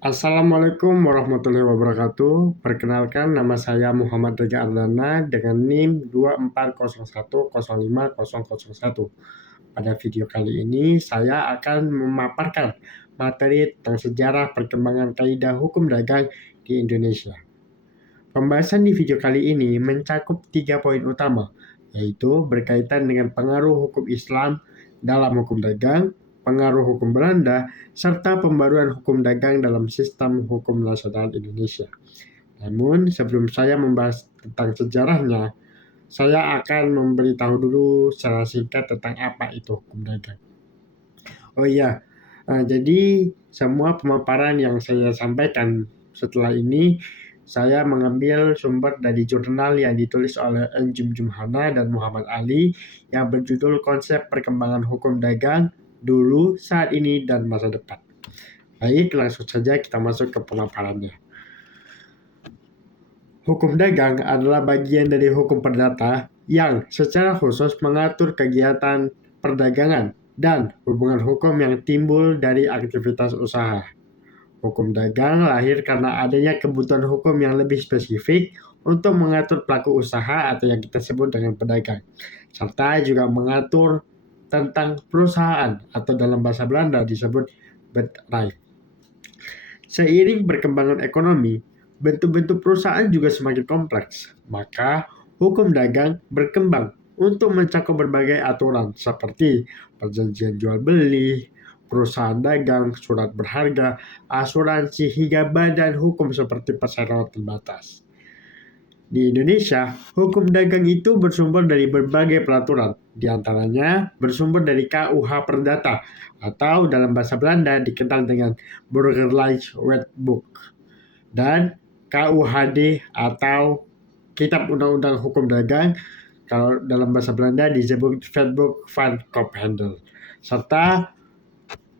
Assalamualaikum warahmatullahi wabarakatuh. Perkenalkan, nama saya Muhammad Reza Ardana dengan NIM 2401050001. Pada video kali ini, saya akan memaparkan materi tentang sejarah perkembangan kaidah hukum dagang di Indonesia. Pembahasan di video kali ini mencakup 3 poin utama, yaitu berkaitan dengan pengaruh hukum Islam dalam hukum dagang, pengaruh hukum Belanda, serta pembaruan hukum dagang dalam sistem hukum nasional Indonesia. Namun, sebelum saya membahas tentang sejarahnya, saya akan memberitahu dulu secara singkat tentang apa itu hukum dagang. Oh iya, jadi semua pemaparan yang saya sampaikan setelah ini, saya mengambil sumber dari jurnal yang ditulis oleh N. Jumjumhana dan Muhammad Ali yang berjudul Konsep Perkembangan Hukum Dagang Dulu, Saat Ini, dan Masa Depan. Baik, langsung saja kita masuk ke pemaparannya. Hukum dagang adalah bagian dari hukum perdata yang secara khusus mengatur kegiatan perdagangan dan hubungan hukum yang timbul dari aktivitas usaha. Hukum dagang lahir karena adanya kebutuhan hukum yang lebih spesifik untuk mengatur pelaku usaha atau yang kita sebut dengan pedagang, serta juga mengatur tentang perusahaan atau dalam bahasa Belanda disebut bedrijf. Seiring perkembangan ekonomi, bentuk-bentuk perusahaan juga semakin kompleks, maka hukum dagang berkembang untuk mencakup berbagai aturan seperti perjanjian jual beli, perusahaan dagang, surat berharga, asuransi, hingga badan hukum seperti perseroan terbatas. Di Indonesia, hukum dagang itu bersumber dari berbagai peraturan, di antaranya bersumber dari KUH Perdata atau dalam bahasa Belanda dikenal dengan Burgerlijk Wetboek, dan KUHD atau Kitab Undang-Undang Hukum Dagang, kalau dalam bahasa Belanda disebut Wetboek van Koophandel. Serta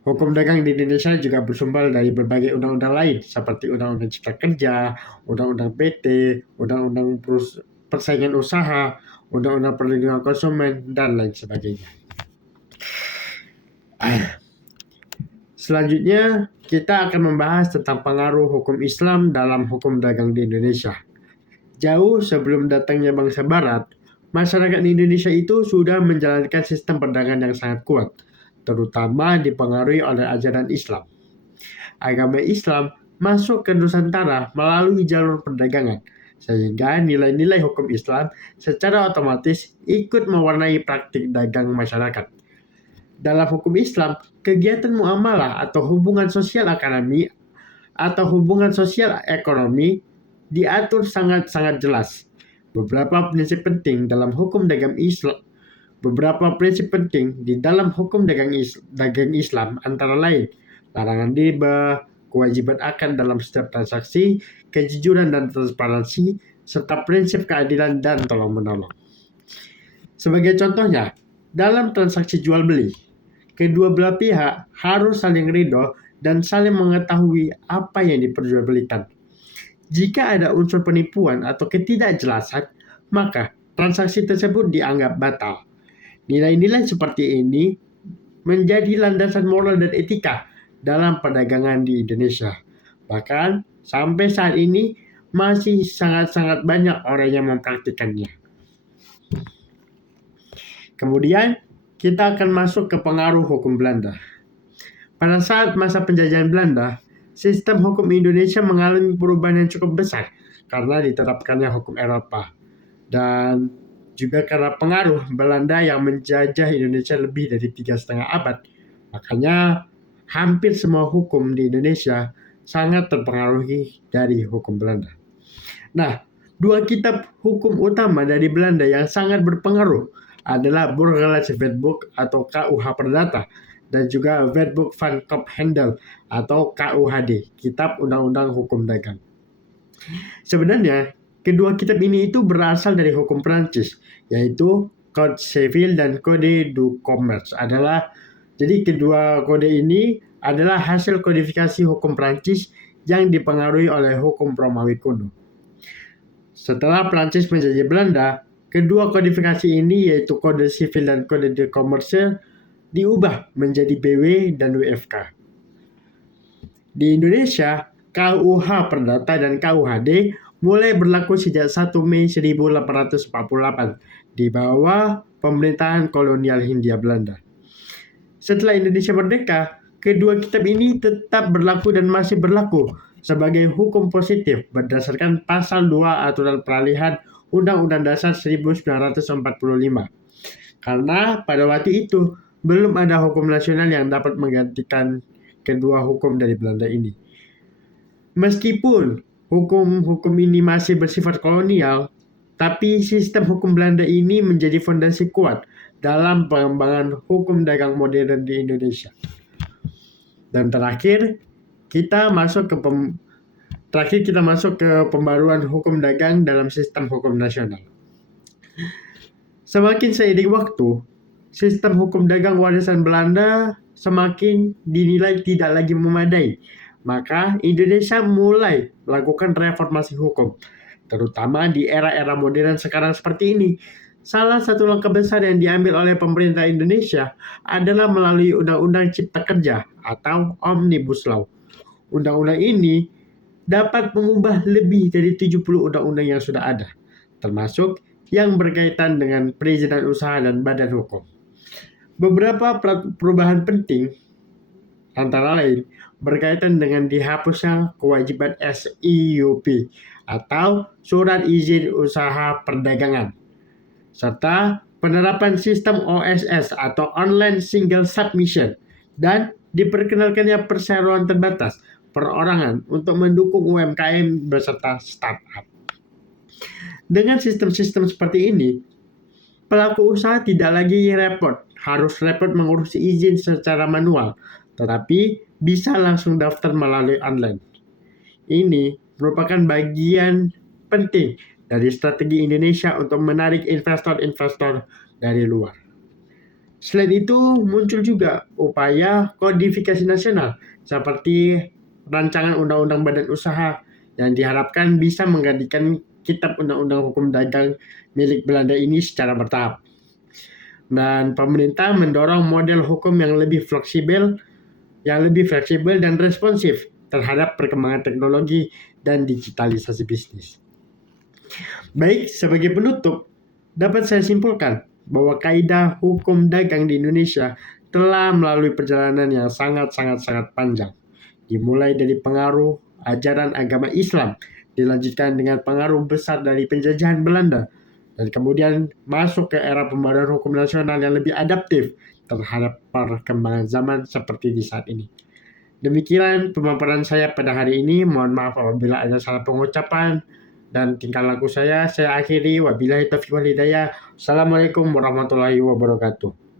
hukum dagang di Indonesia juga bersumber dari berbagai undang-undang lain seperti Undang-Undang Cipta Kerja, Undang-Undang PT, Undang-Undang Persaingan Usaha, Undang-Undang Perlindungan Konsumen, dan lain sebagainya. Selanjutnya, kita akan membahas tentang pengaruh hukum Islam dalam hukum dagang di Indonesia. Jauh sebelum datangnya bangsa Barat, masyarakat di Indonesia itu sudah menjalankan sistem perdagangan yang sangat kuat, terutama dipengaruhi oleh ajaran Islam. Agama Islam masuk ke Nusantara melalui jalur perdagangan, sehingga nilai-nilai hukum Islam secara otomatis ikut mewarnai praktik dagang masyarakat. Dalam hukum Islam, kegiatan muamalah atau hubungan sosial akademi atau hubungan sosial ekonomi diatur sangat-sangat jelas. Beberapa prinsip penting di dalam hukum dagang Islam antara lain larangan riba, kewajiban akad dalam setiap transaksi, kejujuran dan transparansi, serta prinsip keadilan dan tolong-menolong. Sebagai contohnya, dalam transaksi jual beli, kedua belah pihak harus saling ridho dan saling mengetahui apa yang diperjualbelikan. Jika ada unsur penipuan atau ketidakjelasan, maka transaksi tersebut dianggap batal. Nilai-nilai seperti ini menjadi landasan moral dan etika dalam perdagangan di Indonesia. Bahkan sampai saat ini masih sangat-sangat banyak orang yang mempraktikkannya. Kemudian kita akan masuk ke pengaruh hukum Belanda. Pada saat masa penjajahan Belanda, sistem hukum Indonesia mengalami perubahan yang cukup besar karena diterapkannya hukum Eropa dan juga karena pengaruh Belanda yang menjajah Indonesia lebih dari 3,5 abad. Makanya hampir semua hukum di Indonesia sangat terpengaruhi dari hukum Belanda. Nah, 2 kitab hukum utama dari Belanda yang sangat berpengaruh adalah Burgerlijk Wetboek atau KUH Perdata dan juga Wetboek van Koophandel atau KUHD, Kitab Undang-Undang Hukum Dagang. Sebenarnya, kedua kitab ini itu berasal dari hukum Prancis, yaitu Code Civil dan Code du Commerce jadi kedua kode ini adalah hasil kodifikasi hukum Prancis yang dipengaruhi oleh hukum Romawi kuno. Setelah Prancis menjajah Belanda, kedua kodifikasi ini yaitu Code Civil dan Code du Commerce diubah menjadi BW dan WFK. Di Indonesia, KUH Perdata dan KUHD mulai berlaku sejak 1 Mei 1848 di bawah pemerintahan kolonial Hindia Belanda. Setelah Indonesia merdeka, kedua kitab ini tetap berlaku dan masih berlaku sebagai hukum positif berdasarkan pasal 2 aturan peralihan Undang-Undang Dasar 1945. Karena pada waktu itu belum ada hukum nasional yang dapat menggantikan kedua hukum dari Belanda ini. Meskipun hukum-hukum ini masih bersifat kolonial, tapi sistem hukum Belanda ini menjadi fondasi kuat dalam pengembangan hukum dagang modern di Indonesia. Dan terakhir kita masuk ke pembaruan hukum dagang dalam sistem hukum nasional. Semakin seiring waktu, sistem hukum dagang warisan Belanda semakin dinilai tidak lagi memadai. Maka Indonesia mulai melakukan reformasi hukum, terutama di era-era modern sekarang seperti ini. Salah satu langkah besar yang diambil oleh pemerintah Indonesia adalah melalui Undang-Undang Cipta Kerja atau Omnibus Law. Undang-undang ini dapat mengubah lebih dari 70 undang-undang yang sudah ada, termasuk yang berkaitan dengan perizinan usaha dan badan hukum. Beberapa perubahan penting antara lain berkaitan dengan dihapusnya kewajiban SIUP atau Surat Izin Usaha Perdagangan, serta penerapan sistem OSS atau Online Single Submission, dan diperkenalkannya perseroan terbatas perorangan untuk mendukung UMKM beserta startup. Dengan sistem-sistem seperti ini, pelaku usaha tidak lagi harus repot mengurus izin secara manual, tetapi bisa langsung daftar melalui online. Ini merupakan bagian penting dari strategi Indonesia untuk menarik investor-investor dari luar. Selain itu, muncul juga upaya kodifikasi nasional seperti rancangan undang-undang badan usaha yang diharapkan bisa menggantikan kitab undang-undang hukum dagang milik Belanda ini secara bertahap. Dan pemerintah mendorong model hukum yang lebih fleksibel dan responsif terhadap perkembangan teknologi dan digitalisasi bisnis. Baik, sebagai penutup, dapat saya simpulkan bahwa kaidah hukum dagang di Indonesia telah melalui perjalanan yang sangat panjang. Dimulai dari pengaruh ajaran agama Islam, dilanjutkan dengan pengaruh besar dari penjajahan Belanda, dan kemudian masuk ke era pembaruan hukum nasional yang lebih adaptif terhadap perkembangan zaman seperti di saat ini. Demikian pemaparan saya pada hari ini. Mohon maaf apabila ada salah pengucapan dan tingkah laku saya akhiri. Wabillahi taufiq wal hidayah. Assalamualaikum warahmatullahi wabarakatuh.